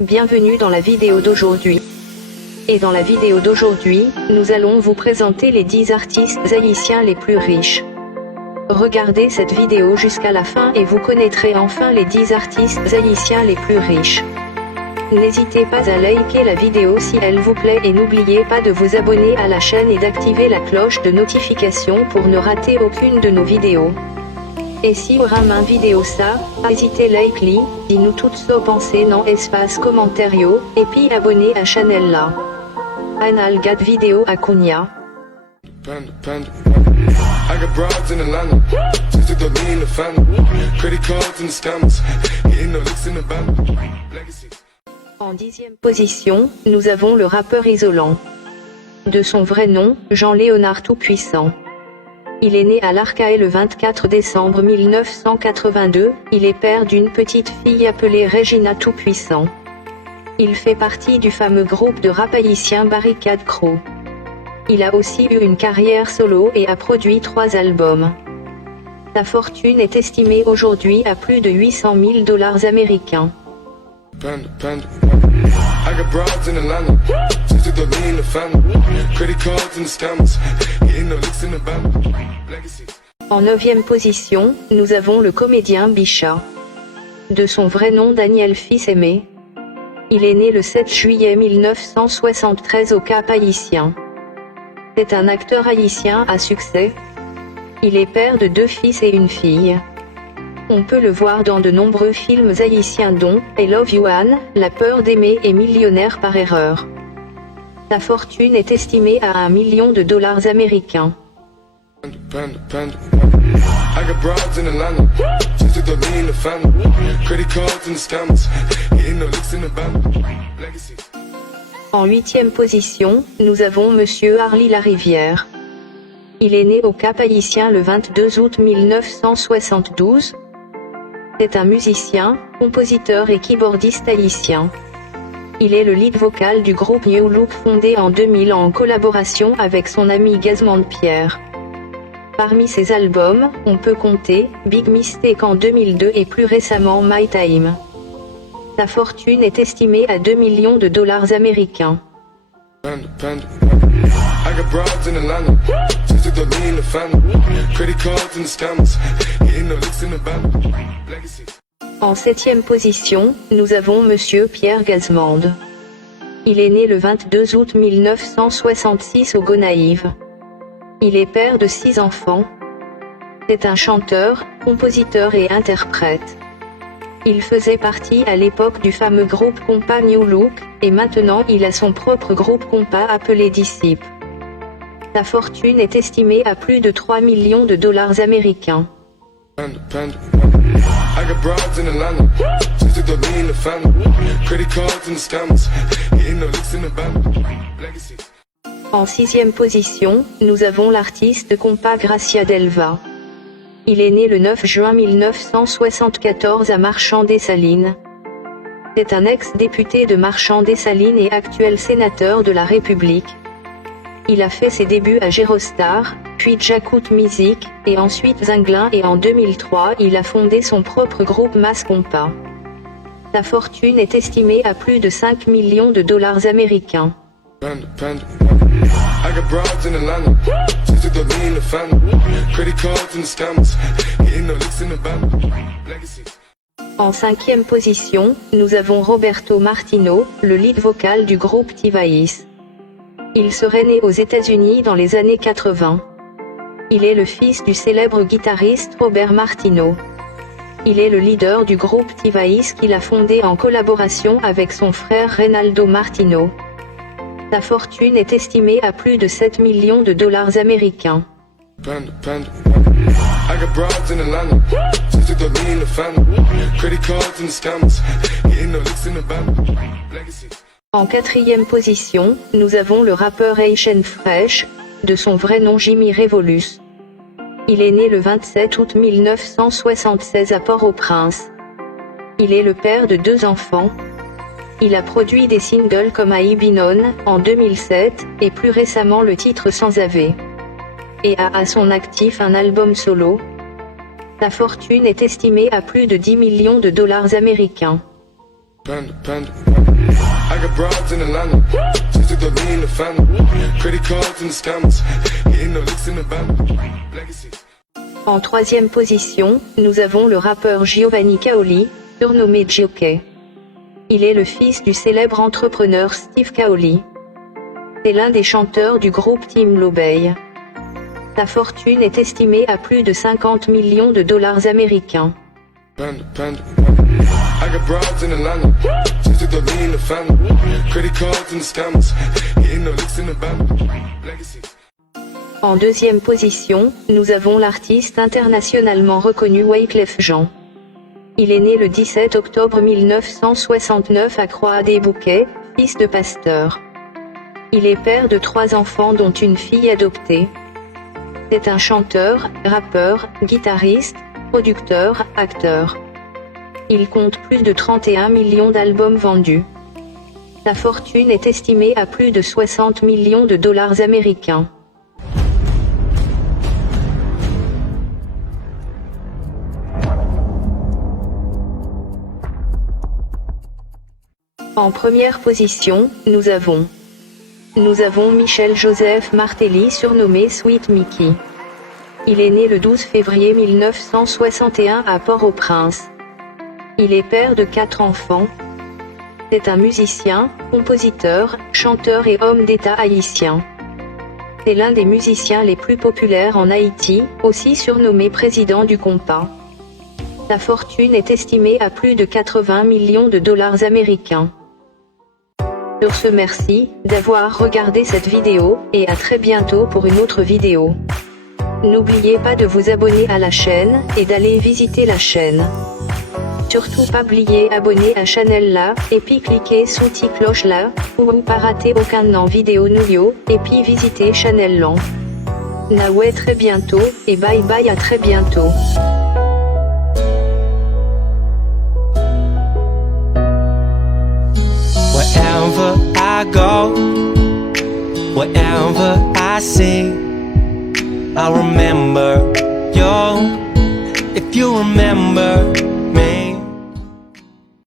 bienvenue dans la vidéo d'aujourd'hui. Et dans la vidéo d'aujourd'hui, nous allons vous présenter les 10 artistes haïtiens les plus riches. Regardez cette vidéo jusqu'à la fin et vous connaîtrez enfin les 10 artistes haïtiens les plus riches. N'hésitez pas à liker la vidéo si elle vous plaît et n'oubliez pas de vous abonner à la chaîne et d'activer la cloche de notification pour ne rater aucune de nos vidéos. Et si vous aimez ma vidéo ça, n'hésitez like li, dis-nous toutes vos pensées dans espace commentaire et puis abonnez à channel là. Anal gat vidéo à Kounia. I got broads in Atlanta, just to the lean, the family, credit cards and the scammers, getting no licks in the band. En 10e position, nous avons le rappeur Isolant. De son vrai nom, Jean-Léonard Tout-Puissant. Il est né à l'Arcahaie le 24 décembre 1982, il est père d'une petite fille appelée Regina Tout-Puissant. Il fait partie du fameux groupe de rap haïtien Barricade Crew. Il a aussi eu une carrière solo et a produit 3 albums. Sa fortune est estimée aujourd'hui à plus de 800 000 $ américains. I got broads in Atlanta, just to the lean, the family, credit cards and the scammers, getting no licks in the band. En 9e position, nous avons le comédien Bichat. De son vrai nom Daniel Fils-Aimé. Il est né le 7 juillet 1973 au Cap Haïtien. C'est un acteur haïtien à succès. Il est père de 2 fils et une fille. On peut le voir dans de nombreux films haïtiens dont I Love You Anne, La peur d'aimer et Millionnaire par erreur. Sa fortune est estimée à $1 million américains. I got broads in Atlanta, just to the lean, the family, credit cards and the scammers, getting no licks in the band. En 8e position, nous avons Monsieur Harley Larivière. Il est né au Cap Haïtien le 22 août 1972. C'est un musicien, compositeur et keyboardiste haïtien. Il est le lead vocal du groupe New Look fondé en 2000 en collaboration avec son ami Gazmand Pierre. Parmi ses albums, on peut compter Big Mistake en 2002 et plus récemment My Time. Sa fortune est estimée à $2 millions américains. I got broads in Atlanta, just to the lean, the family, credit cards and the scammers, getting no licks in the band. En 7e position, nous avons Monsieur Pierre Gazmand. Il est né le 22 août 1966 au Gonaïves. Il est père de 6 enfants. C'est un chanteur, compositeur et interprète. Il faisait partie à l'époque du fameux groupe compas New Look, et maintenant il a son propre groupe compas appelé Disciple. Sa fortune est estimée à plus de $3 millions américains. I got broads in Atlanta, just to the lean, the family, credit cards and the scammers, getting no licks in the band. En 6e position, nous avons l'artiste compas Gracia Delva. Il est né le 9 juin 1974 à Marchand-des-Salines. C'est un ex-député de Marchand-des-Salines et actuel sénateur de la République. Il a fait ses débuts à Gérostar, puis Jacout Music, et ensuite Zinglin et en 2003 il a fondé son propre groupe Mass Compas. Sa fortune est estimée à plus de $5 millions américains. I got broads in Atlanta, just to the lean, the family, credit cards and the scammers, getting no licks in the band. En 5e position, nous avons Roberto Martino, le lead vocal du groupe Tivaïs. Il serait né aux États-Unis dans les années 80. Il est le fils du célèbre guitariste Robert Martino. Il est le leader du groupe Tivaïs qu'il a fondé en collaboration avec son frère Reynaldo Martino. Sa fortune est estimée à plus de $7 millions américains. I got broads in Atlanta, just to the lean, the family, credit cards and the scammers, getting no licks in the band. En 4e position, nous avons le rappeur Haitian Fresh, de son vrai nom Jimmy Revolus. Il est né le 27 août 1976 à Port-au-Prince. Il est le père de 2 enfants. Il a produit des singles comme Aïbinon, en 2007, et plus récemment le titre Sans Ave. Et a à son actif un album solo. Sa fortune est estimée à plus de $10 millions américains. Panda, panda, panda. I got broads in Atlanta, just to throw me in the family. Credit cards and the scammers, hitting the licks in the band. Legacies. En troisième position, nous avons le rappeur Giovanni Caoli, surnommé Gioké. Il est le fils du célèbre entrepreneur Steve Caoli. C'est l'un des chanteurs du groupe Team Lobey. Sa fortune est estimée à plus de 50 millions de dollars américains. Panda, panda, panda. I got broads in Atlanta, just to throw me in the family. Credit cards and the scammers, hitting the licks in the band. Legacies. En deuxième position, nous avons l'artiste internationalement reconnu Wyclef Jean. Il est né le 17 octobre 1969 à Croix-des-Bouquets, fils de pasteur. Il est père de 3 enfants dont une fille adoptée. C'est un chanteur, rappeur, guitariste, producteur, acteur. Il compte plus de 31 millions d'albums vendus. Sa fortune est estimée à plus de 60 millions de dollars américains. En première position, nous avons Michel Joseph Martelly, surnommé Sweet Mickey. Il est né le 12 février 1961 à Port-au-Prince. Il est père de 4 enfants. C'est un musicien, compositeur, chanteur et homme d'État haïtien. C'est l'un des musiciens les plus populaires en Haïti, aussi surnommé président du compas. Sa fortune est estimée à plus de 80 millions de dollars américains. Sur ce, merci d'avoir regardé cette vidéo, et à très bientôt pour une autre vidéo. N'oubliez pas de vous abonner à la chaîne, et d'aller visiter la chaîne. Surtout pas oublier abonner à channel là, et puis cliquer sous petit cloche là, pour ne pas rater aucun nan vidéo nouveau, et puis visiter channel là. Na ouais, très bientôt, et bye bye, à très bientôt. Wherever I go, wherever I see, I'll remember you. If you remember